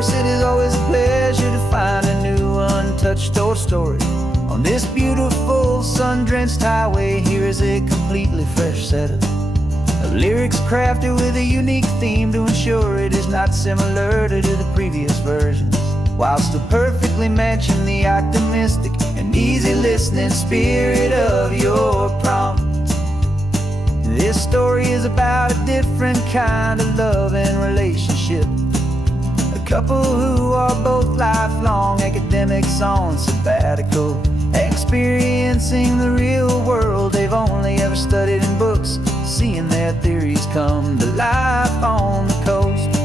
course, it is always a pleasure to find a new untouched old story. On this beautiful sun-drenched highway, here is a completely fresh set of lyrics crafted with a unique theme to ensure it is not similar to the previous versions, while still perfectly matching the optimistic and easy listening spirit of your prompt. This story is about a different kind of love and relationship. A couple who are both lifelong academics on sabbatical, experiencing the real world they've only ever studied in books, seeing their theories come to life on the coast.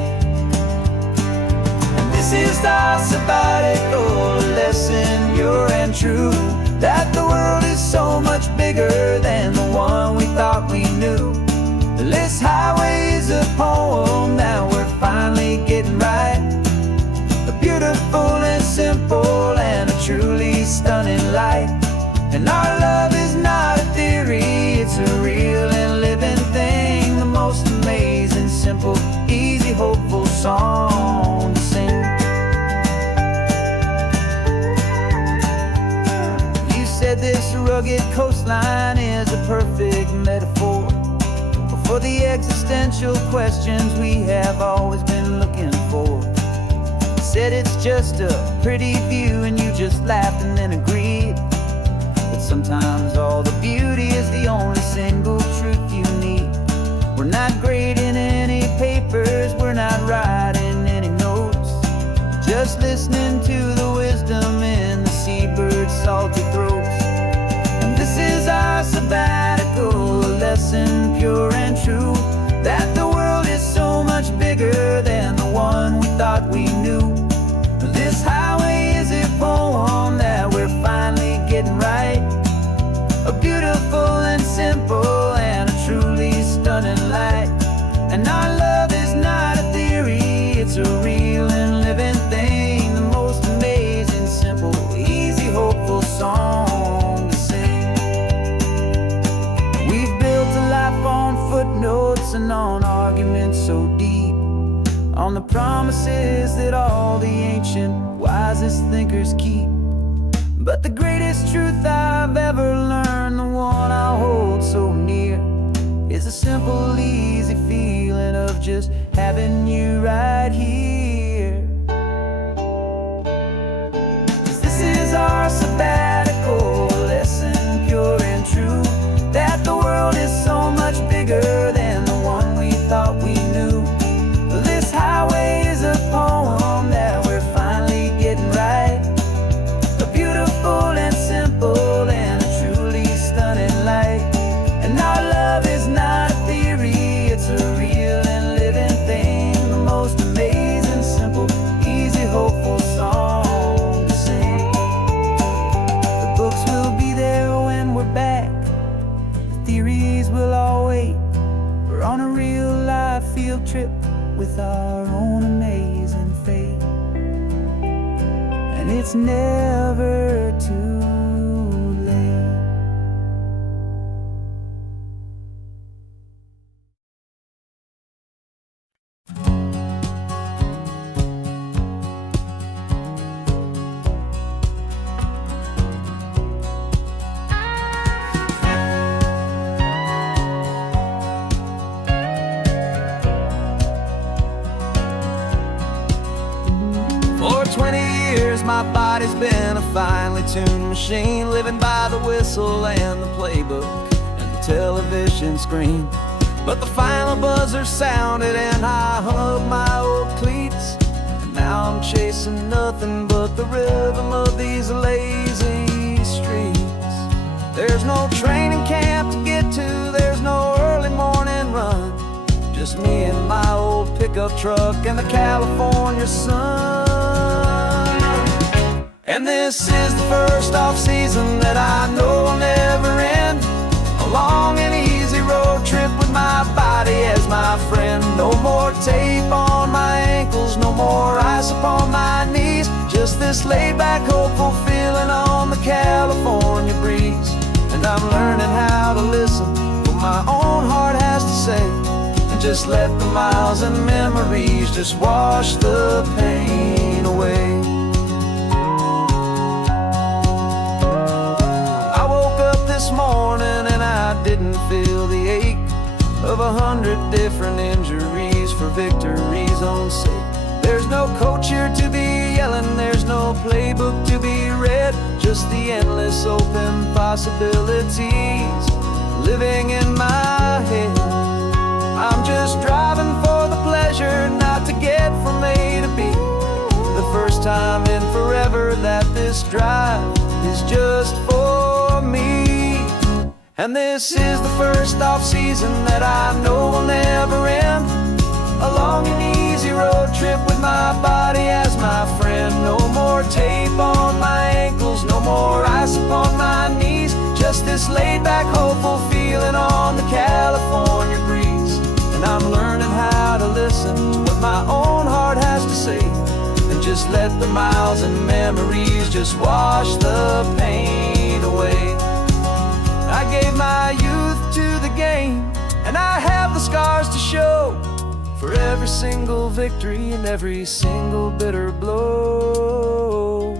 And this is our sabbatical lesson, pure and true, that the world is so much bigger than the one we thought we knew. This highway is a poem that we're finally getting right. A beautiful and simple and a truly stunning light. And our love is not a theory, it's a real and living thing. The most amazing, simple, easy, hopeful song to sing. You said this rugged coastline is a perfect metaphor for the existential questions we have always been looking for. You said it's just a pretty view and you just laughed and then agreed. But sometimes all the beauty is the only single truth you need. We're not grading any papers, we're not writing any notes, just listening to the wisdom in the seabird's salty throats. And this is our sabbatical lesson, pure and true, that the world is so much bigger than the one we thought we knew. This highway is a poem that we're finally getting right. A beautiful and simple and a truly stunning light. And our love is not a theory, it's a real and living thing. The most amazing, simple, easy, hopeful song to sing. We've built a life on footnotes and on arguments so deep, on the promises that all the ancient wisest thinkers keep. But the greatest truth I've ever learned, the one I hold so near, is a simple, easy feeling of just having you right here. 'Cause this is our sabbatical lesson, pure and true, that the world is so much bigger than the one we thought we knew. This highway is a poem that we're finally getting right. A beautiful and simple and a truly stunning light. And our love is not a theory, it's a real and living thing. The most amazing, simple, easy, hopeful song to sing. The books will be there when we're back, the theories will all wait. We're on a real life field trip with our own amazing fate. And it's never too late. For 20 years my body's been a finely tuned machine, living by the whistle and the playbook and the television screen. But the final buzzer sounded and I hung up my old cleats, and now I'm chasing nothing but the rhythm of these lazy streets. There's no training camp to get to, there's no early morning run, just me and my old pickup truck and the California sun. And this is the first off-season that I know will never end. A long and easy road trip with my body as my friend. No more tape on my ankles, no more ice upon my knees, just this laid-back, hopeful feeling on the California breeze. And I'm learning how to listen what my own heart has to say, and just just let the miles and memories just wash the pain away. I woke up this morning and I didn't feel the ache of 100 different injuries for victory's own sake. There's no coach here to be yelling, there's no playbook to be read, just the endless open possibilities living in my head. I'm just driving for the pleasure, not to get from A to B. The first time in forever that this drive is just for me. And this is the first off-season that I know will never end. A long and easy road trip with my body as my friend. No more tape on my ankles, no more ice upon my knees. Just this laid-back, hopeful feeling on the California breeze. And I'm learning how to listen to what my own heart has to say, and just let the miles and memories just wash the pain away. I gave my youth to the game, and I have the scars to show for every single victory and every single bitter blow.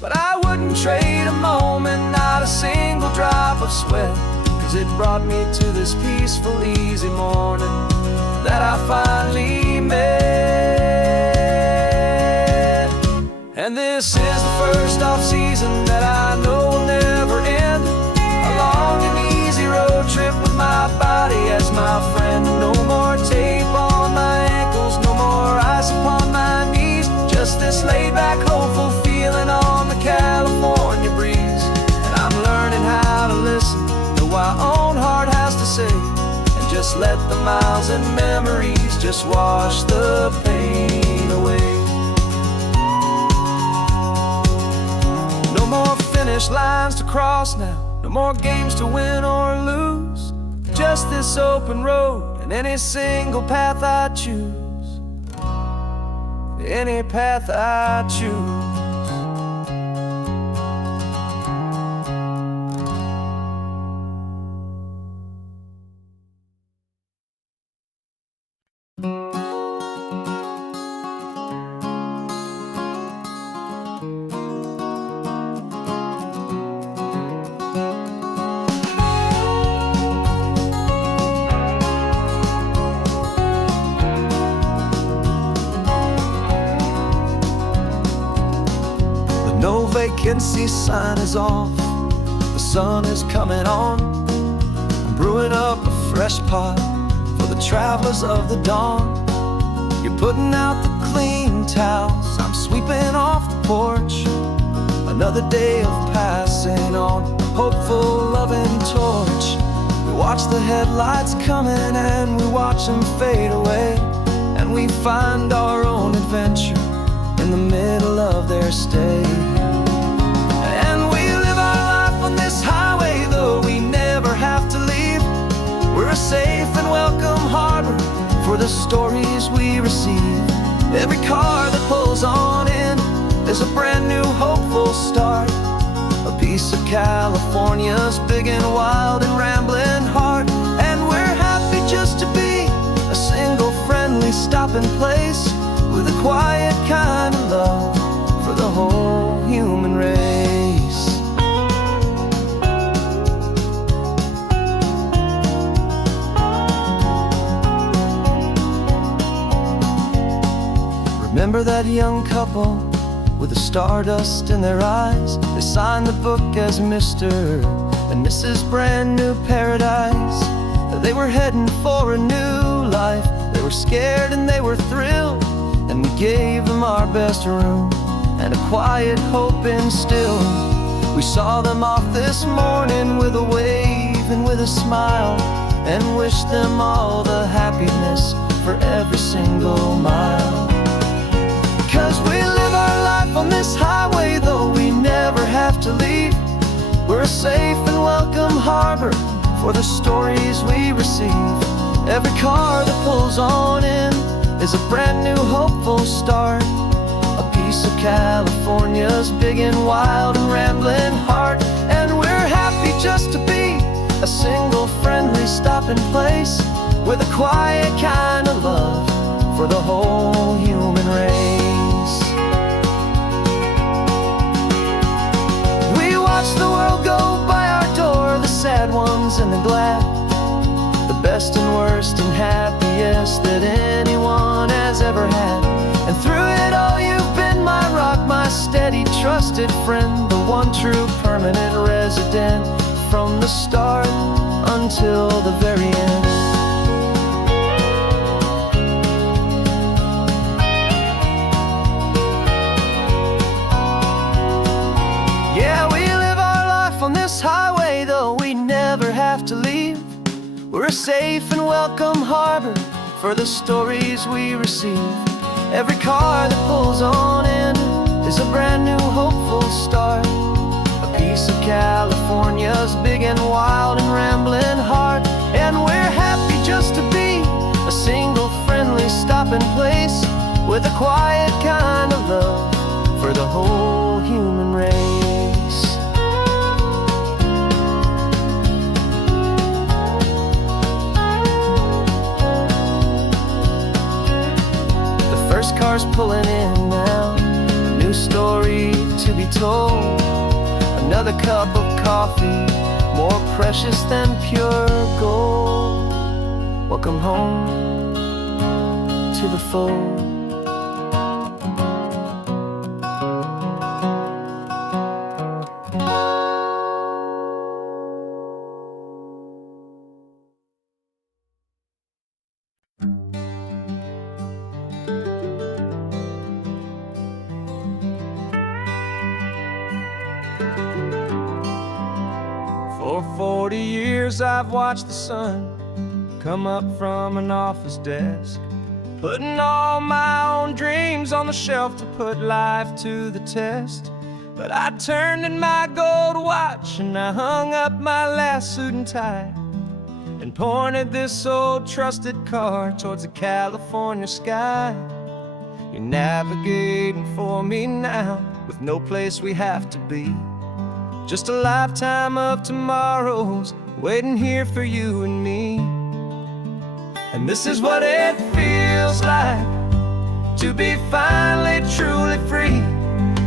But I wouldn't trade a moment, not a single drop of sweat, 'cause it brought me to this peaceful, easy morning that I finally met. And this is the first off-season that I know will never end. A long and easy road trip with my body as my friend. No more tape on my ankles, no more ice upon my knees. Just this laid-back, hopeful feeling on the California breeze. And I'm learning how to listen to what my own heart has to say, and just let the miles and memories just wash the pain away. No more finish lines to cross now, no more games to win or lose. Just this open road and any single path I choose. Any path I choose. No vacancy sign is off, the sun is coming on. I'm brewing up a fresh pot for the travelers of the dawn. You're putting out the clean towels, I'm sweeping off the porch. Another day of passing on a hopeful, loving torch. We watch the headlights coming and we watch them fade away, and we find our own adventure in the middle of their stay. And we live our life on this highway, though we never have to leave. We're a safe and welcome harbor for the stories we receive. Every car that pulls on in is a brand new hopeful start. A piece of California's big and wild and rambling heart. And we're happy just to be a single friendly stopping place, with a quiet kind of love for the whole human race. Remember that young couple with the stardust in their eyes? They signed the book as Mr. and Mrs. Brand New Paradise. They were heading for a new life. They were scared and they were thrilled, and we gave them our best room and a quiet hope instilled. We saw them off this morning with a wave and with a smile, and wished them all the happiness for every single mile. 'Cause we live our life on this highway, though we never have to leave. We're a safe and welcome harbor for the stories we receive. Every car that pulls on in is a brand new hopeful start. A piece of California's big and wild and rambling heart. And we're happy just to be a single friendly stopping place, with a quiet kind of love for the whole human race. We watch the world go by our door, the sad ones and the glad, the best and worst and happiest that anyone has ever had. And through it all you've been my rock, my steady, trusted friend, the one true permanent resident, from the start until the very end. Yeah, we live our life on this highway, though we never have to leave. We're a safe and welcome harbor for the stories we receive. Every car that pulls on in is a brand new hopeful start, a piece of California's big and wild and rambling heart. And we're happy just to be a single friendly stopping place, with a quiet kind of love for the whole human race. First car's pulling in now, a new story to be told, another cup of coffee, more precious than pure gold. Welcome home to the fold. For 40 years I've watched the sun come up from an office desk, putting all my own dreams on the shelf to put life to the test. But I turned in my gold watch and I hung up my last suit and tie, and pointed this old trusted car towards the California sky. You're navigating for me now, with no place we have to be, just a lifetime of tomorrows waiting here for you and me. And this is what it feels like to be finally truly free,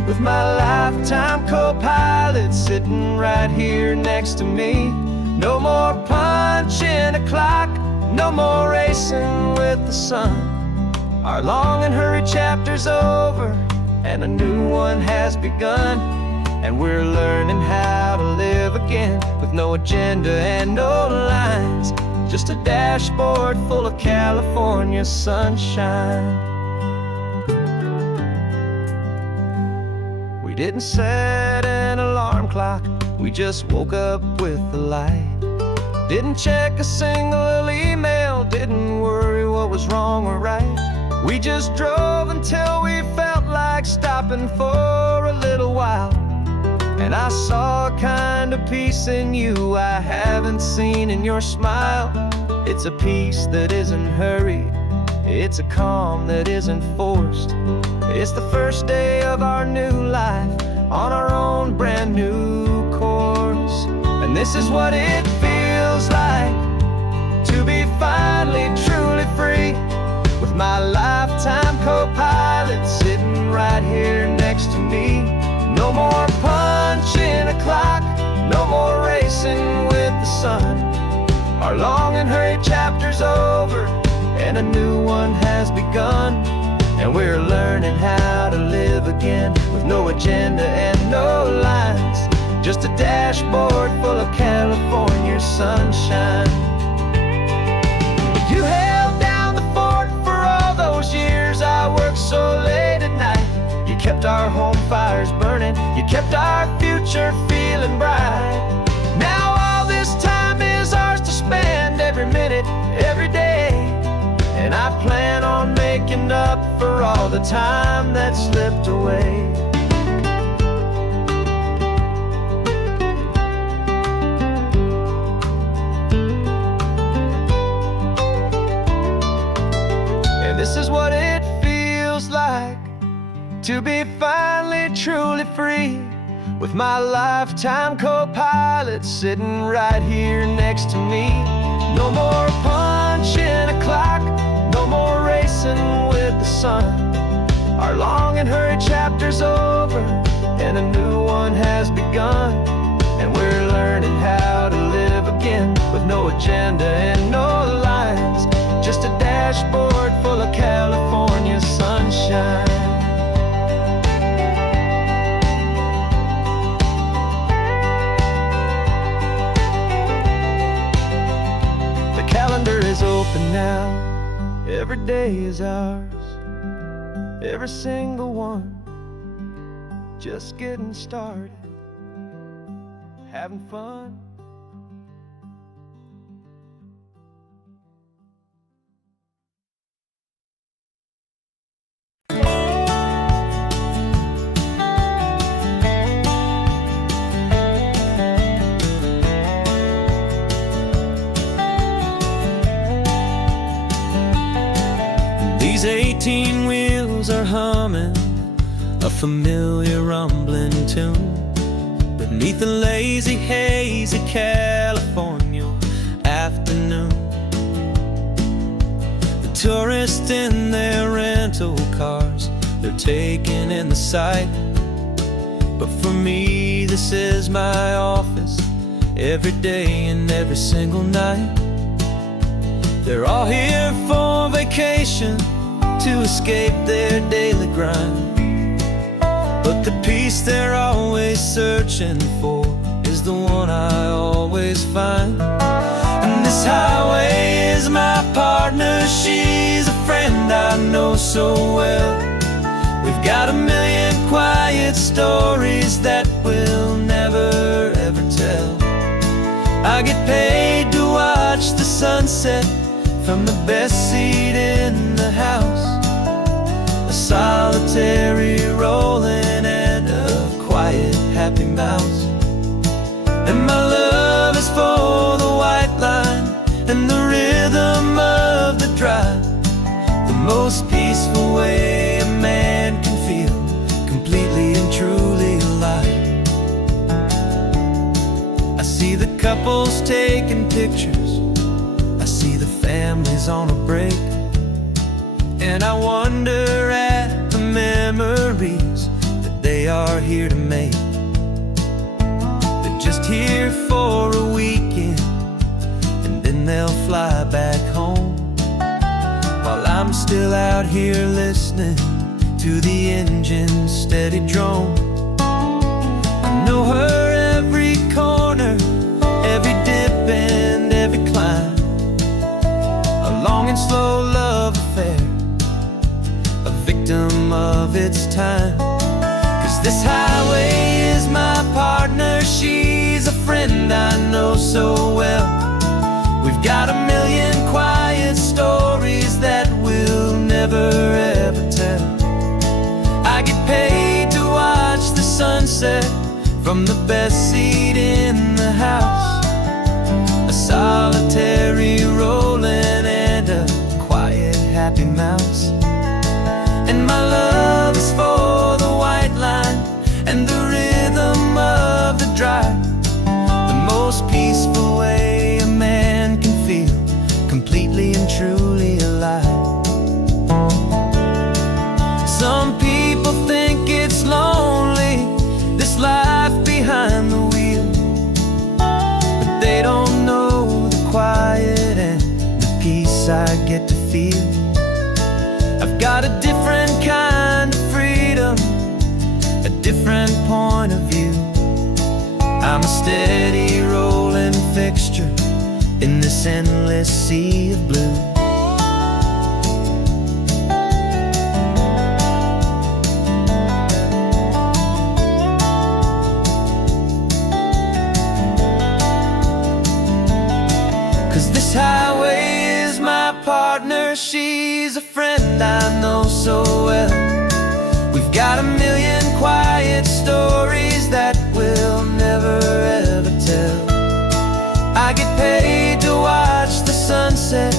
with my lifetime co-pilot sitting right here next to me. No more punching a clock, no more racing with the sun. Our long and hurried chapter's over and a new one has begun. And we're learning how to live again, with no agenda and no lines, just a dashboard full of California sunshine. We didn't set an alarm clock, we just woke up with the light. Didn't check a single email, didn't worry what was wrong or right. We just drove until we felt like stopping for a little while. And I saw a kind of peace in you I haven't seen in your smile. It's a peace that isn't hurried, it's a calm that isn't forced. It's the first day of our new life on our own brand new course. And this is what it feels like to be finally truly free, with my lifetime co-pilot sitting right here next to me. No more punching a clock, no more racing with the sun. Our long and hurried chapter's over and a new one has begun. And we're learning how to live again, with no agenda and no lines, just a dashboard full of California sunshine. You held down the fort for all those years I worked so late at night. You kept our home fires burning, you kept our future feeling bright. Now all this time is ours to spend, every minute, every day. And I plan on making up for all the time that slipped away. And this is what it feels like to be finally truly free, with my lifetime co-pilot sitting right here next to me. No more punch punching a clock, no more racing with the sun. Our long and hurried chapter's over, and a new one has begun. And we're learning how to live again, with no agenda and no lines, just a dashboard full of California sunshine. The calendar is open now, every day is ours, every single one, just getting started, having fun. These 18 wheels are humming a familiar rumbling tune beneath the lazy, hazy California afternoon. The tourists in their rental cars, they're taking in the sight. But for me, this is my office, every day and every single night. They're all here for vacation, to escape their daily grind. But the peace they're always searching for is the one I always find. And this highway is my partner, she's a friend I know so well. We've got a million quiet stories that we'll never ever tell. I get paid to watch the sunset from the best seat in the house, a solitary rolling and a quiet happy mouse. And my love is for the white line and the rhythm of the drive, the most peaceful way a man can feel completely and truly alive. I see the couples taking pictures, I see the families on a break, and I wonder at the memories that they are here to make. They're just here for a weekend, and then they'll fly back home, while I'm still out here listening to the engine's steady drone. I know her every corner, every dip and every climb, a long and slow love affair, a victim of its time. 'Cause this highway is my partner, she's a friend I know so well. We've got a million quiet stories that we'll never ever tell. I get paid to watch the sunset from the best seat in the house, a solitary rolling and a quiet happy mouse. And my love is for the white line and the rhythm of the drive, the most peaceful way a man can feel completely and truly alive. Some people think it's lonely, this life behind the wheel, but they don't know the quiet and the peace I get to feel. I've got a different kind of freedom, a different point of view. I'm a steady rolling fixture in this endless sea of blue. This highway is my partner, she's a friend I know so well. We've got a million quiet stories that we'll never ever tell. I get paid to watch the sunset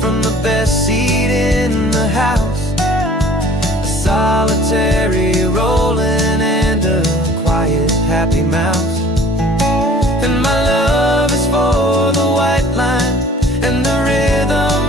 from the best seat in the house, a solitary rolling and a quiet happy mouse. And my love is for the white line and the rhythm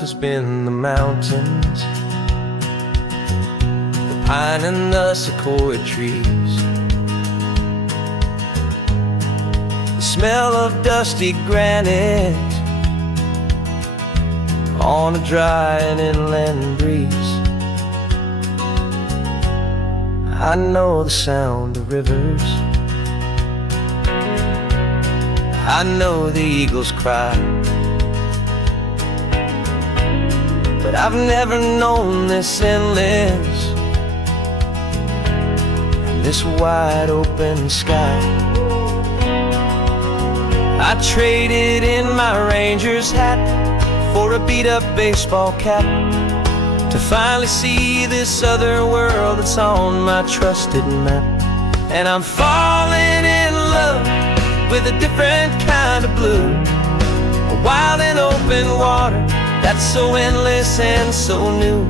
has been the mountains, the pine and the sequoia trees, the smell of dusty granite on a dry and inland breeze. I know the sound of rivers, I know the eagles cry, but I've never known this endless and this wide open sky. I traded in my ranger's hat for a beat-up baseball cap to finally see this other world that's on my trusted map. And I'm falling in love with a different kind of blue, a wild and open water that's so endless and so new.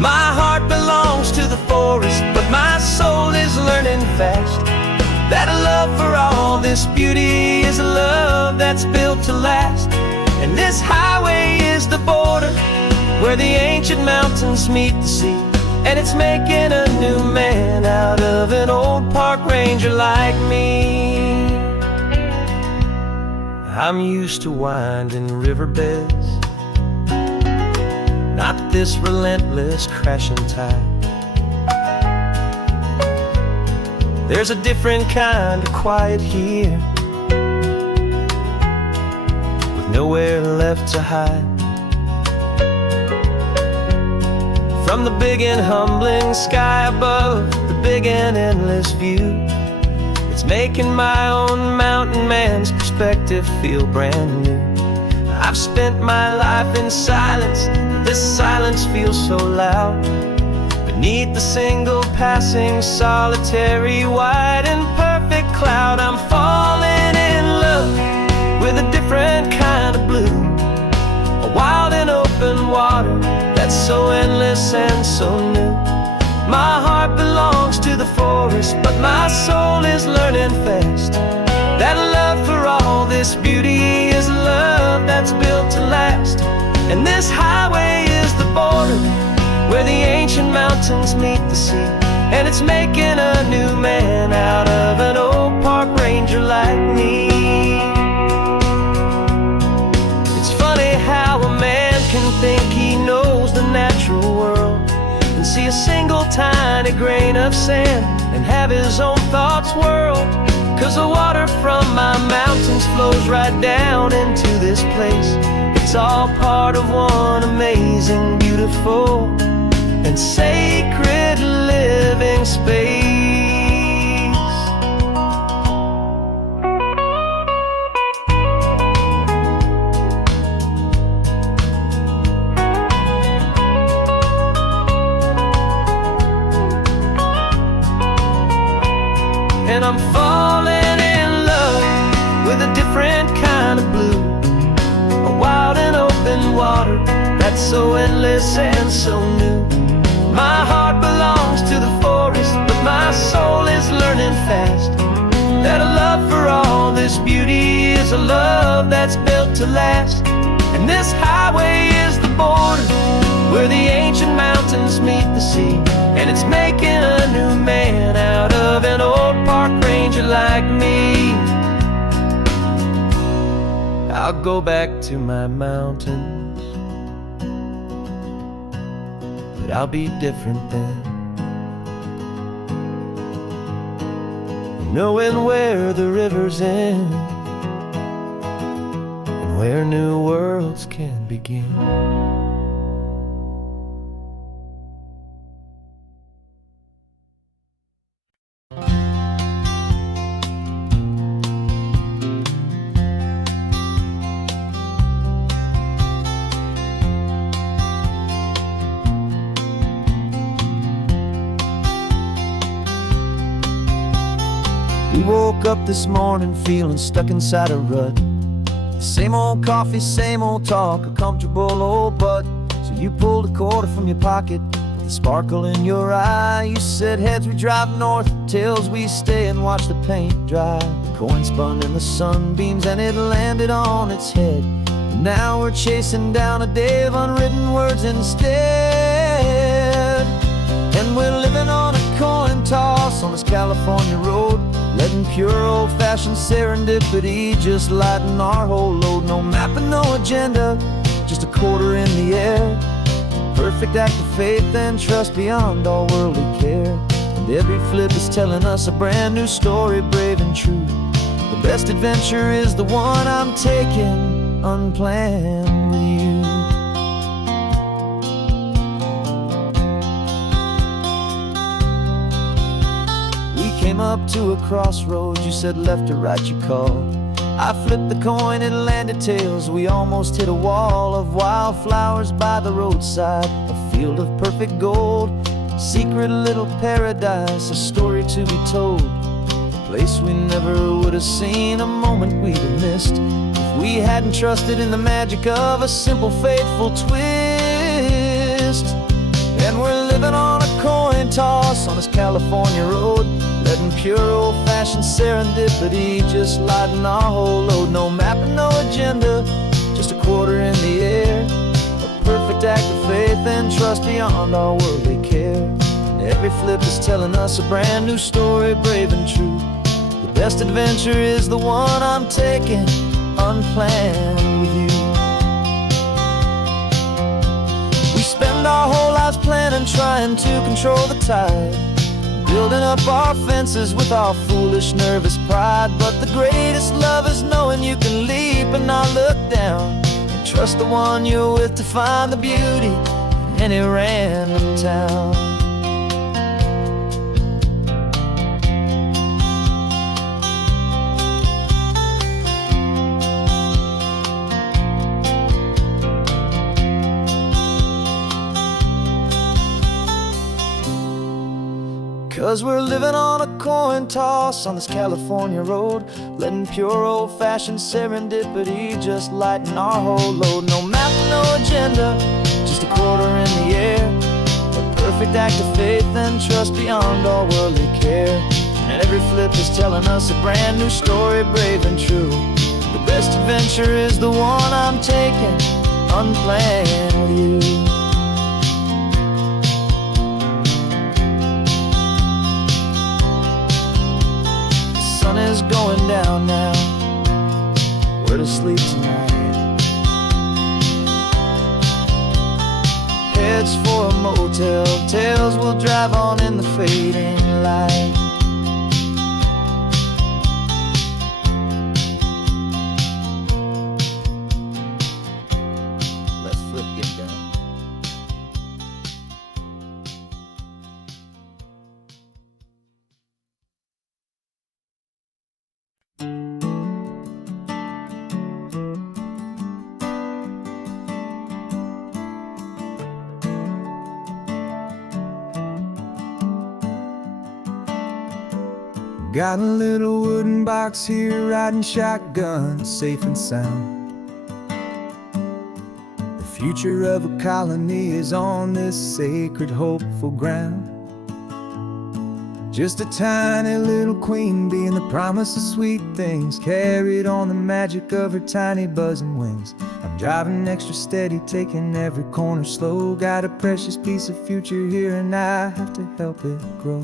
My heart belongs to the forest, but my soul is learning fast that a love for all this beauty is a love that's built to last. And this highway is the border where the ancient mountains meet the sea, and it's making a new man out of an old park ranger like me. I'm used to winding riverbeds, not this relentless crashing tide. There's a different kind of quiet here, with nowhere left to hide. From the big and humbling sky above, the big and endless view, it's making my own mountain man's perspective feel brand new. I've spent my life in silence, but this silence feels so loud. Beneath the single passing solitary white and perfect cloud, I'm falling in love with a different kind of blue, a wild and open water that's so endless and so new. My heart belongs to the forest, but my soul is learning fast that love for all this beauty is a love that's built to last. And this highway is the border where the ancient mountains meet the sea, and it's making a new man out of an old park ranger like me. It's funny how a man can think he knows the natural world and see a single tiny grain of sand and have his own thoughts whirled. 'Cause the water from my mountains flows right down into this place. It's all part of one amazing, beautiful, and sacred living space. And I'm falling in love with a different kind of blue, a wild and open water that's so endless and so new. My heart belongs to the forest, but my soul is learning fast that a love for all this beauty is a love that's built to last. And this highway is the border where the ancient mountains meet the sea, and it's making a new man out of an old park ranger like me. I'll go back to my mountains, but I'll be different then, knowing where the rivers end and where new worlds can begin. We woke up this morning feeling stuck inside a rut. Same old coffee, same old talk, a comfortable old butt. So you pulled a quarter from your pocket with a sparkle in your eye. You said heads we drive north, tails we stay and watch the paint dry. The coin spun in the sunbeams and it landed on its head. Now we're chasing down a day of unwritten words instead. And we're living on a coin toss on this California road, letting pure old-fashioned serendipity just lighten our whole load. No map and no agenda, just a quarter in the air. Perfect act of faith and trust beyond all worldly care. And every flip is telling us a brand new story, brave and true. The best adventure is the one I'm taking unplanned with you. Came up to a crossroads, you said left or right, you called. I flipped the coin, it landed tails. We almost hit a wall of wildflowers by the roadside, a field of perfect gold, secret little paradise, a story to be told. A place we never would have seen, a moment we'd have missed if we hadn't trusted in the magic of a simple, faithful twist. And we're living on a coin toss on this California road, letting pure old-fashioned serendipity just lighten our whole load. No map and no agenda, just a quarter in the air. A perfect act of faith and trust beyond all worldly care. And every flip is telling us a brand new story, brave and true. The best adventure is the one I'm taking unplanned with you. We spend our whole lives planning, trying to control the tide, building up our fences with our foolish, nervous pride. But the greatest love is knowing you can leap and not look down, and trust the one you're with to find the beauty in any random town. Cause we're living on a coin toss on this California road, letting pure old-fashioned serendipity just lighten our whole load. No map, no agenda, just a quarter in the air. A perfect act of faith and trust beyond all worldly care. And every flip is telling us a brand new story, brave and true. The best adventure is the one I'm taking unplanned with you. Sun is going down now, we're to sleep tonight. Heads for a motel, tails will drive on in the fading light. Let's flip, get done. Got a little wooden box here, riding shotgun, safe and sound. The future of a colony is on this sacred, hopeful ground. Just a tiny little queen bee and the promise of sweet things, carried on the magic of her tiny buzzing wings. I'm driving extra steady, taking every corner slow. Got a precious piece of future here and I have to help it grow.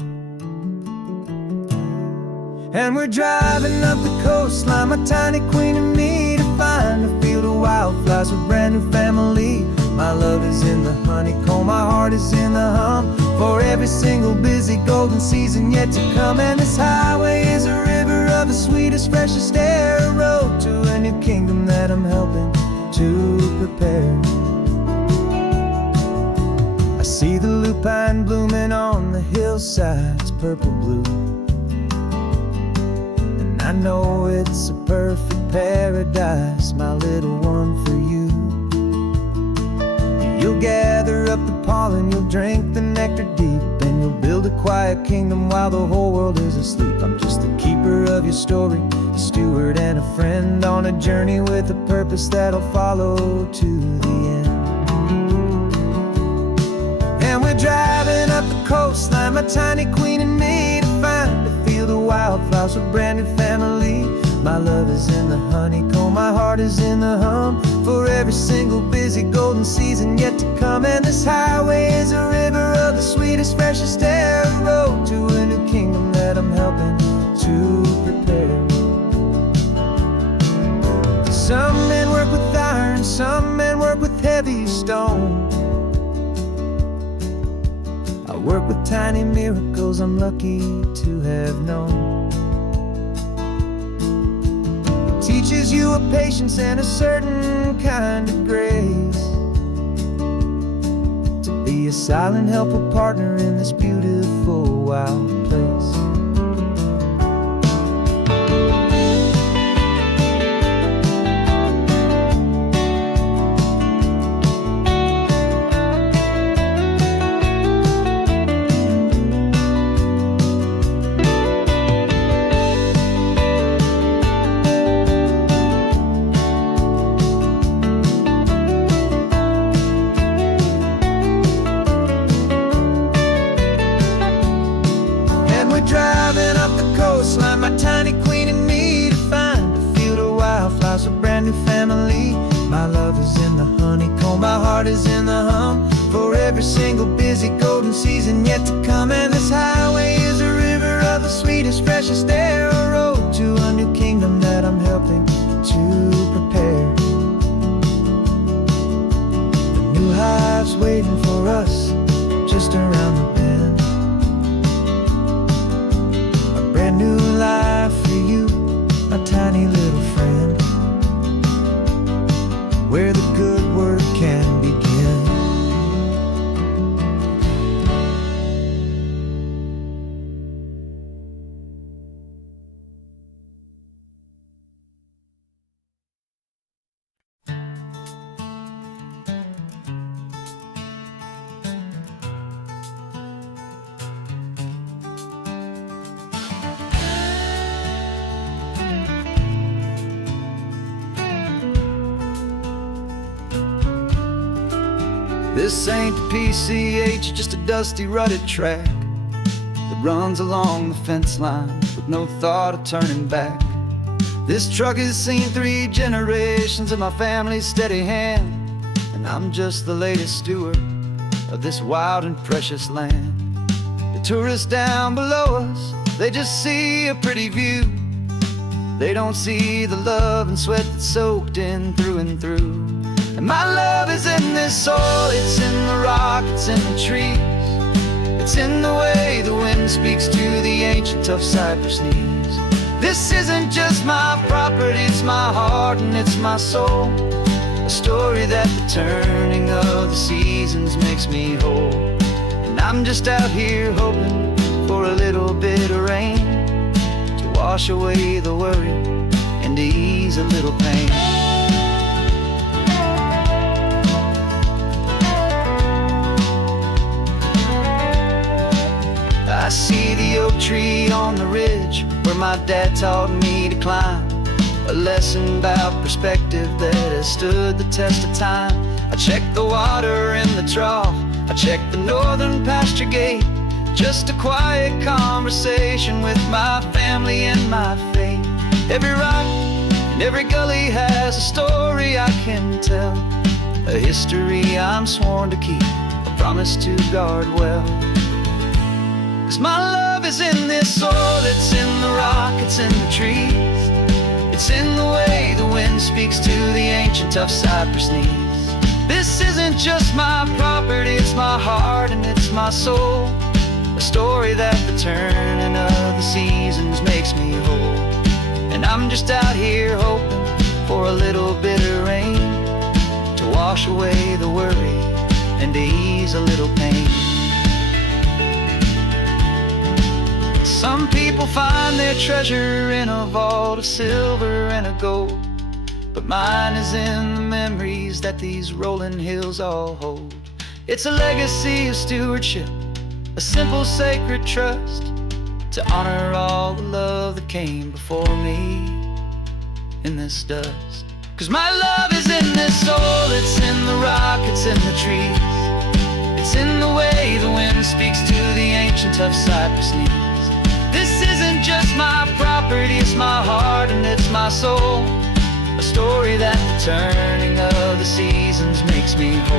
And we're driving up the coastline, my tiny queen and me, to find a field of wildflowers, a brand new family. My love is in the honeycomb, my heart is in the hum, for every single busy golden season yet to come. And this highway is a river of the sweetest, freshest air, a road to a new kingdom that I'm helping to prepare. I see the lupine blooming on the hillsides, purple blue. I know it's a perfect paradise, my little one, for you. You'll gather up the pollen, you'll drink the nectar deep, and you'll build a quiet kingdom while the whole world is asleep. I'm just the keeper of your story, a steward and a friend, on a journey with a purpose that'll follow to the end. And we're driving up the coastline, my tiny queen and me, to find a field of wildflowers, a brand new family. My love is in the honeycomb, my heart is in the hum, for every single busy golden season yet to come. And this highway is a river of the sweetest, freshest air, a road to a new kingdom that I'm helping to prepare. Some men work with iron, some men work with heavy stone. I work with tiny miracles I'm lucky to have known. Teaches you a patience and a certain kind of grace, to be a silent, helpful partner in this beautiful, wild place. Driving up the coastline, my tiny queen and me, to find a field of wildflowers, a brand new family. My love is in the honeycomb, my heart is in the hum, for every single busy golden season yet to come. And this highway is a river of the sweetest, freshest air, a road to a new kingdom that I'm helping to prepare. The new hive's waiting for us just around the bend. Brand new life for you, my tiny little friend, where the good work can begin. This ain't the PCH, just a dusty, rutted track that runs along the fence line with no thought of turning back. This truck has seen 3 generations of my family's steady hand, and I'm just the latest steward of this wild and precious land. The tourists down below us, they just see a pretty view. They don't see the love and sweat that's soaked in through and through. And my love is in this soil, it's in the rock, it's in the trees. It's in the way the wind speaks to the ancient tough cypress knees. This isn't just my property, it's my heart and it's my soul, a story that the turning of the seasons makes me whole. And I'm just out here hoping for a little bit of rain to wash away the worry and to ease a little pain. I see the oak tree on the ridge where my dad taught me to climb, a lesson about perspective that has stood the test of time. I check the water in the trough, I check the northern pasture gate, just a quiet conversation with my family and my faith. Every rock and every gully has a story I can tell, a history I'm sworn to keep, a promise to guard well. 'Cause my love is in this soil, it's in the rock, it's in the trees. It's in the way the wind speaks to the ancient tough cypress knees. This isn't just my property, it's my heart and it's my soul, a story that the turning of the seasons makes me whole. And I'm just out here hoping for a little bit of rain to wash away the worry and to ease a little pain. Some people find their treasure in a vault of silver and a gold, but mine is in the memories that these rolling hills all hold. It's a legacy of stewardship, a simple sacred trust, to honor all the love that came before me in this dust. 'Cause my love is in this soul, it's in the rock, it's in the trees. It's in the way the wind speaks to the ancient tough cypress knees. This isn't just my property, it's my heart and it's my soul, a story that the turning of the seasons makes me whole.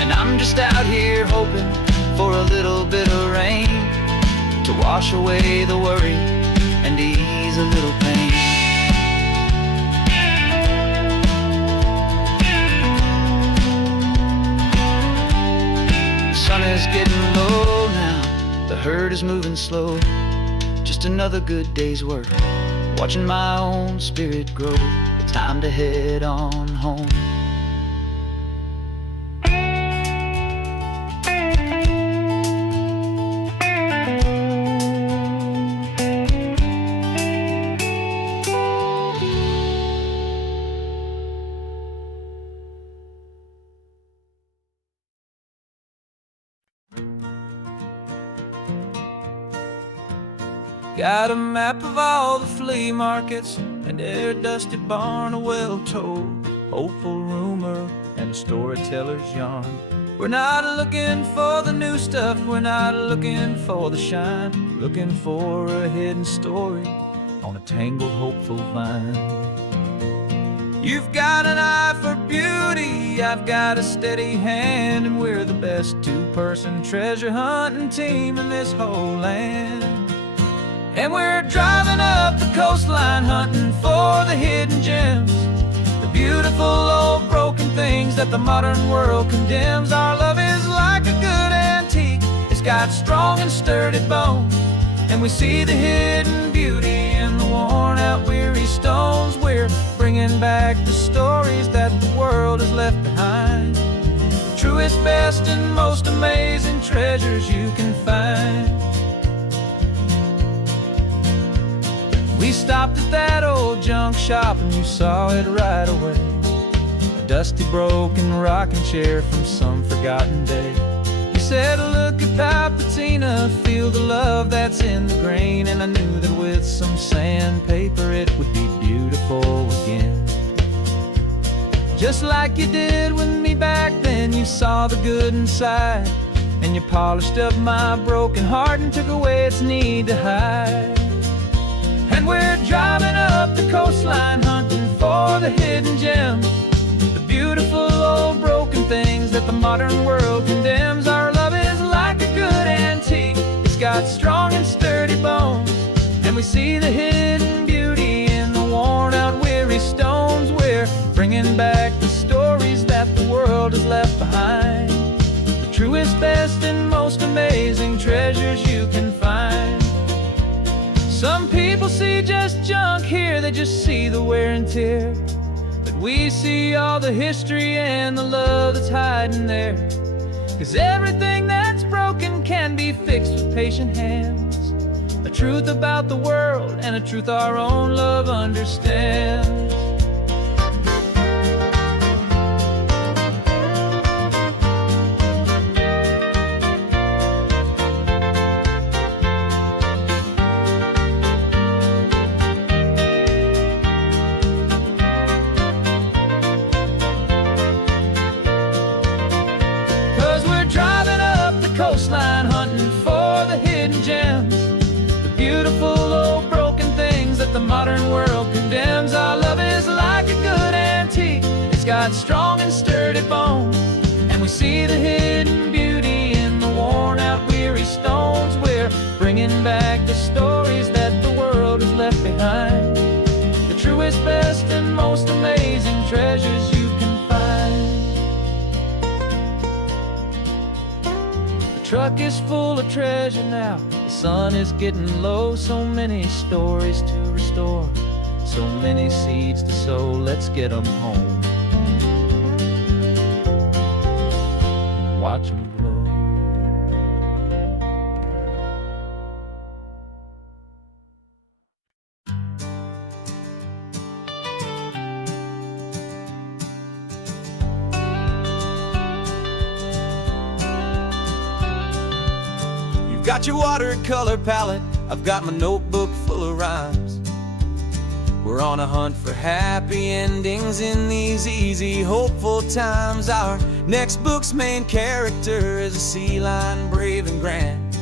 And I'm just out here hoping for a little bit of rain to wash away the worry and ease a little pain. The sun is getting low now, the herd is moving slow. Just another good day's work, watching my own spirit grow. It's time to head on home. Got a map of all the flea markets and every dusty barn, a well-told hopeful rumor and a storyteller's yarn. We're not looking for the new stuff, we're not looking for the shine, looking for a hidden story on a tangled hopeful vine. You've got an eye for beauty, I've got a steady hand, and we're the best two-person treasure hunting team in this whole land. And we're driving up the coastline hunting for the hidden gems, the beautiful old broken things that the modern world condemns. Our love is like a good antique, it's got strong and sturdy bones, and we see the hidden beauty in the worn out weary stones. We're bringing back the stories that the world has left behind, the truest, best, and most amazing treasures you can find. We stopped at that old junk shop and you saw it right away, a dusty broken rocking chair from some forgotten day. You said, look at that patina, feel the love that's in the grain, and I knew that with some sandpaper it would be beautiful again. Just like you did with me back then, you saw the good inside, and you polished up my broken heart and took away its need to hide. And we're driving up the coastline hunting for the hidden gems, the beautiful old broken things that the modern world condemns. Our love is like a good antique, it's got strong and sturdy bones, and we see the hidden beauty in the worn out weary stones. We're bringing back the stories that the world has left behind, the truest, best, and most amazing treasures you can find. Some people see just junk here, they just see the wear and tear, but we see all the history and the love that's hiding there. 'Cause everything that's broken can be fixed with patient hands, a truth about the world and a truth our own love understands. Coastline hunting for the hidden gems, the beautiful old broken things that the modern world condemns. Our love is like a good antique, it's got strong and sturdy bones, and we see the hidden beauty in the worn out weary stones. We're bringing back the stories that the world has left behind, the truest, best, and most amazing treasures you can find. The truck is full of treasure now, the sun is getting low. So many stories to restore, so many seeds to sow. Let's get them home, watch them blow. Got your watercolor palette, I've got my notebook full of rhymes. We're on a hunt for happy endings in these easy, hopeful times. Our next book's main character is a sea lion, brave and grand,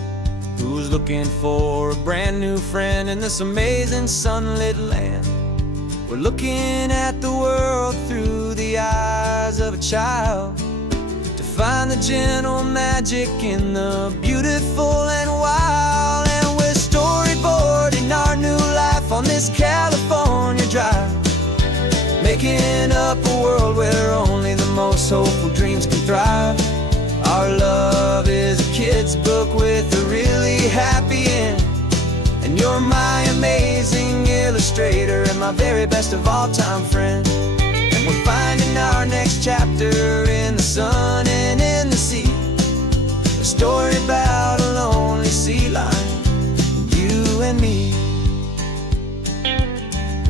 who's looking for a brand new friend in this amazing sunlit land. We're looking at the world through the eyes of a child, to find the gentle magic in the beautiful and wild. And we're storyboarding our new life on this California drive, making up a world where only the most hopeful dreams can thrive. Our love is a kid's book with a really happy end, and you're my amazing illustrator and my very best of all-time friend. And we're finding our next chapter in the sun and in the sea, a story about a lonely sea lion, you and me.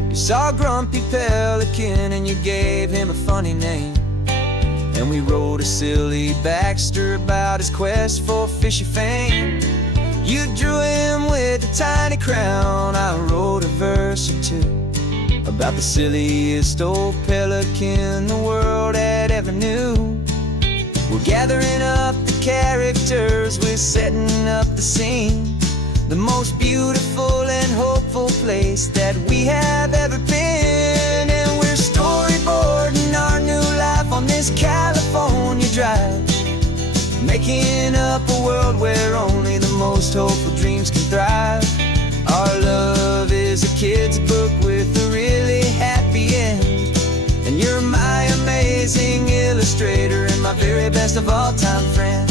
You saw a grumpy pelican and you gave him a funny name, and we wrote a silly Baxter about his quest for fishy fame. You drew him with a tiny crown, I wrote a verse or two about the silliest old pelican the world had ever knew. We're gathering up the characters, we're setting up the scene, the most beautiful and hopeful place that we have ever been. And we're storyboarding our new life on this California drive, making up a world where only the most hopeful dreams can thrive. Our love is a kid's book with a really happy end, and you're my amazing illustrator and my very best of all-time friend.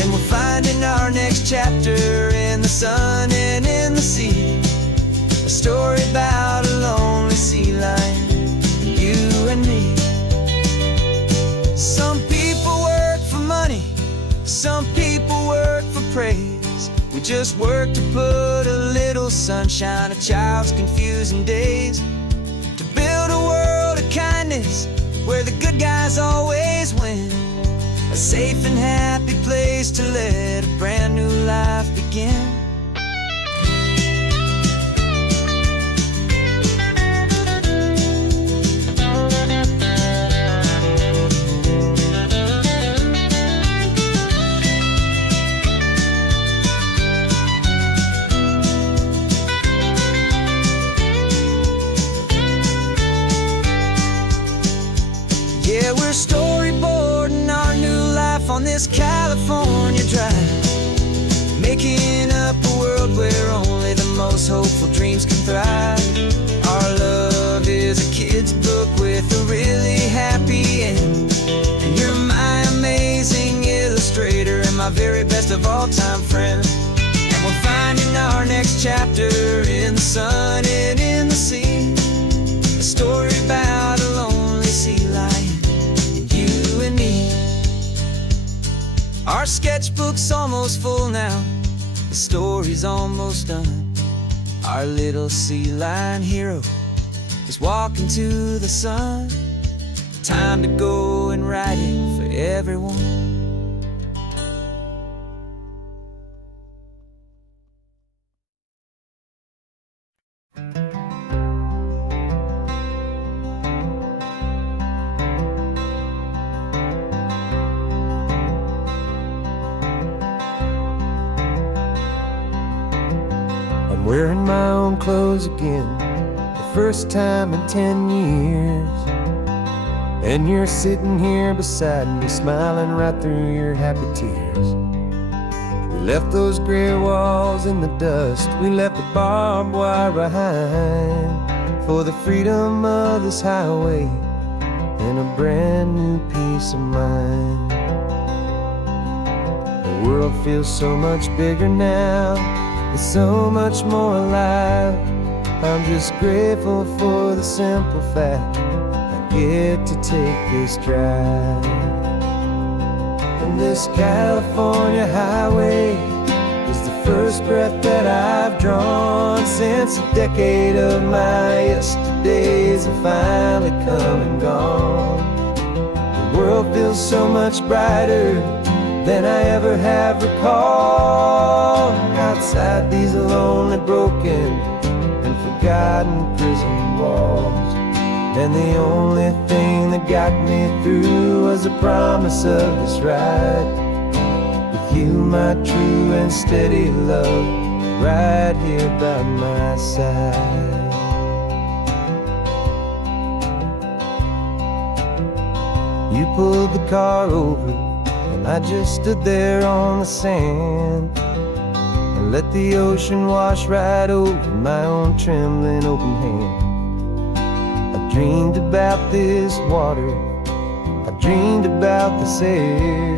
And we're finding our next chapter in the sun and in the sea, a story about a lonely sea lion, you and me. Some people work for money, some people work for praise. We just work to put a little sunshine in a child's confusing days, to build a world of kindness where the good guys always win, a safe and happy place to let a brand new life begin. Yeah, we're storyboarding our new life on this California drive, making up a world where only the most hopeful dreams can thrive. Our love is a kid's book with a really happy end, and you're my amazing illustrator and my very best of all-time friend. And we're finding our next chapter in the sun and in the sea, a story about a lonely sea lion, you and me. Our sketchbook's almost full now, the story's almost done. Our little sea lion hero is walking to the sun. Time to go and write it for everyone. I'm wearing my own clothes again, the first time in 10 years. And you're sitting here beside me, smiling right through your happy tears. We left those gray walls in the dust, we left the barbed wire behind, for the freedom of this highway and a brand new peace of mind. The world feels so much bigger now, it's so much more alive. I'm just grateful for the simple fact I get to take this drive. And this California highway is the first breath that I've drawn since a decade of my yesterdays have finally come and gone. The world feels so much brighter than I ever have recalled. Outside these lonely, broken, and forgotten prison walls, and the only thing that got me through was the promise of this ride with you, my true and steady love, right here by my side. You pulled the car over, and I just stood there on the sand and let the ocean wash right over my own trembling open hand. I dreamed about this water, I dreamed about this air,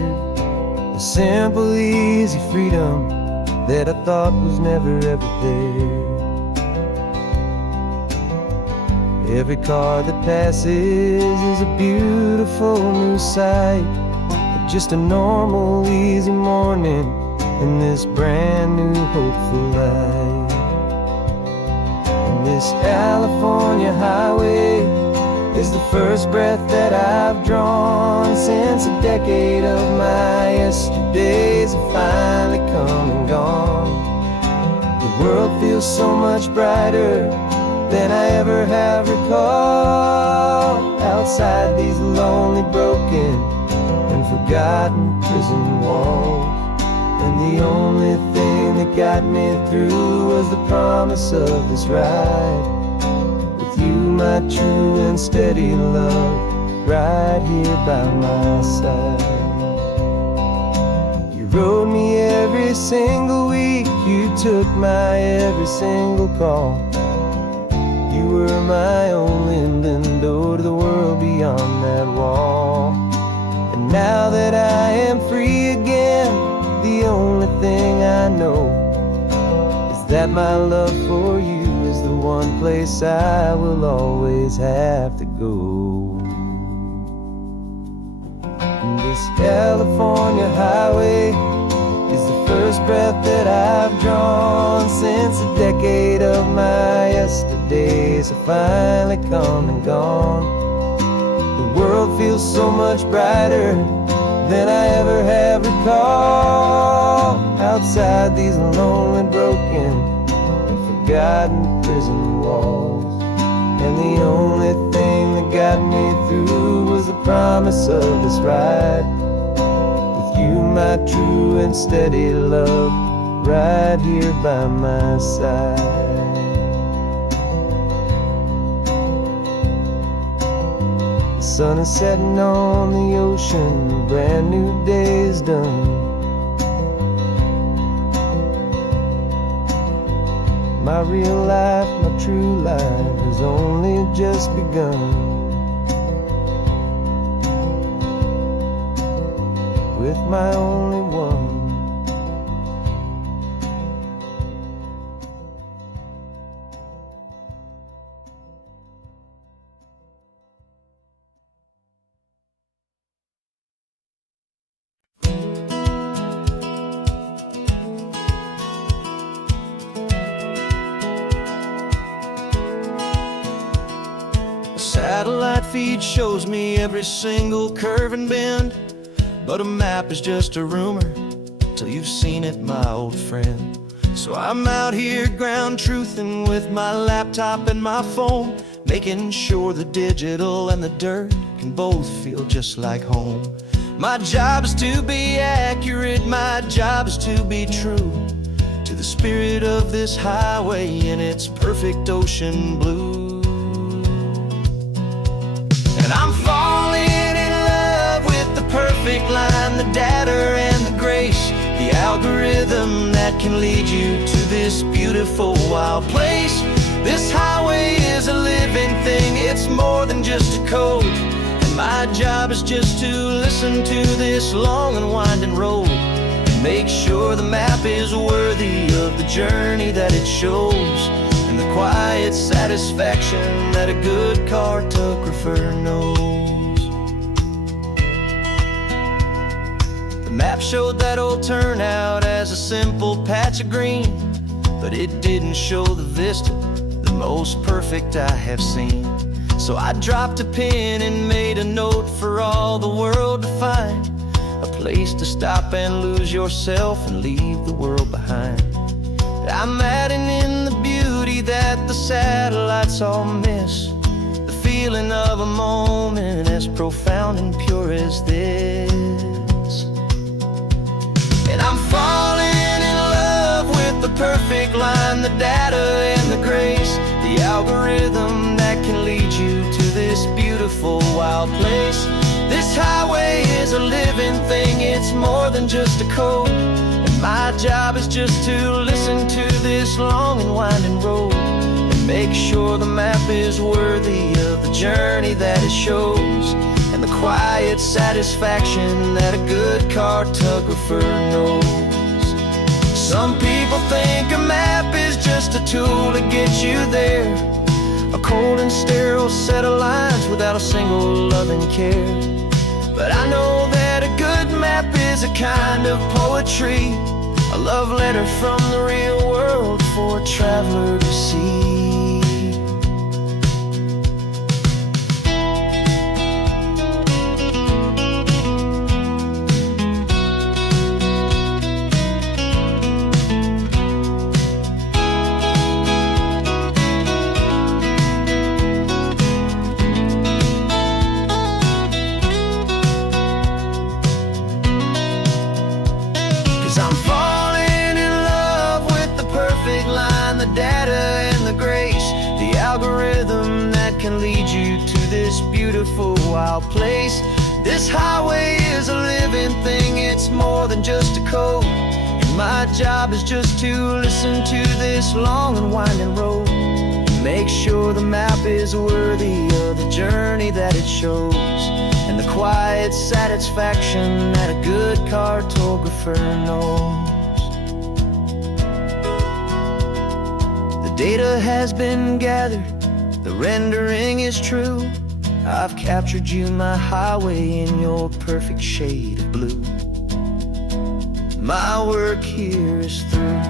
the simple, easy freedom that I thought was never ever there. Every car that passes is a beautiful new sight, but just a normal, easy morning in this brand new, hopeful light. And this California highway is the first breath that I've drawn since a decade of my yesterdays have finally come and gone. The world feels so much brighter than I ever have recalled, outside these lonely, broken, and forgotten prison walls. And the only thing that got me through was the promise of this ride, with you, my true and steady love, right here by my side. You rode me every single week, you took my every single call. You were my only window to the world beyond that wall. And now that I am free again, the only thing I know is that my love for you is the one place I will always have to go. And this California highway is the first breath that I've drawn since a decade of my yesterdays have finally come and gone. The world feels so much brighter than I ever have recalled, outside these lonely, broken, and forgotten prison walls. And the only thing that got me through was the promise of this ride, you, my true and steady love, right here by my side. The sun is setting on the ocean, a brand new day is done. My real life, my true life has only just begun. With my only one. A satellite feed shows me every single curve and bend, but a map is just a rumor till you've seen it, my old friend. So I'm out here ground truthing with my laptop and my phone, making sure the digital and the dirt can both feel just like home. My job is to be accurate, my job is to be true to the spirit of this highway in its perfect ocean blue. And I'm falling in love with the perfect line, the data and the grace, the algorithm that can lead you to this beautiful wild place. This highway is a living thing, it's more than just a code. And my job is just to listen to this long and winding road and make sure the map is worthy of the journey that it shows, and the quiet satisfaction that a good cartographer knows. The map showed that old turnout as a simple patch of green, but it didn't show the vista, the most perfect I have seen. So I dropped a pin and made a note for all the world to find, a place to stop and lose yourself and leave the world behind. I'm adding in the beauty that the satellites all miss, the feeling of a moment as profound and pure as this. And I'm falling in love with the perfect line, the data and the grace, the algorithm that can lead you to this beautiful wild place. This highway is a living thing, it's more than just a code. And my job is just to listen to this long and winding road and make sure the map is worthy of the journey that it shows, and the quiet satisfaction that a good cartographer knows. Some people think a map is just a tool to get you there, a cold and sterile set of lines without a single loving care. But I know that a good map is a kind of poetry, a love letter from the real world for a traveler to see. 'Cause I'm falling in love with the perfect line, the data and the grace, the algorithm that can lead you to this beautiful wild place. This highway is a living thing, it's more than just a code. And my job is just to listen to this long and winding road and make sure the map is worthy of the journey that it shows, and the quiet satisfaction that a good cartographer knows. The data has been gathered, the rendering is true. I've captured you, my highway, in your perfect shade of blue. My work here is through.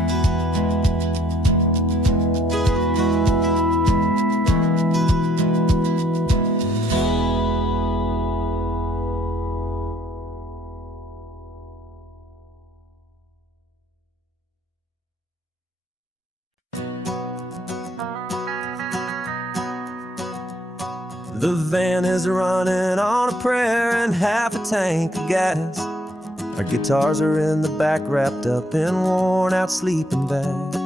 The van is running on a prayer and half a tank of gas. Our guitars are in the back, wrapped up in worn-out sleeping bags.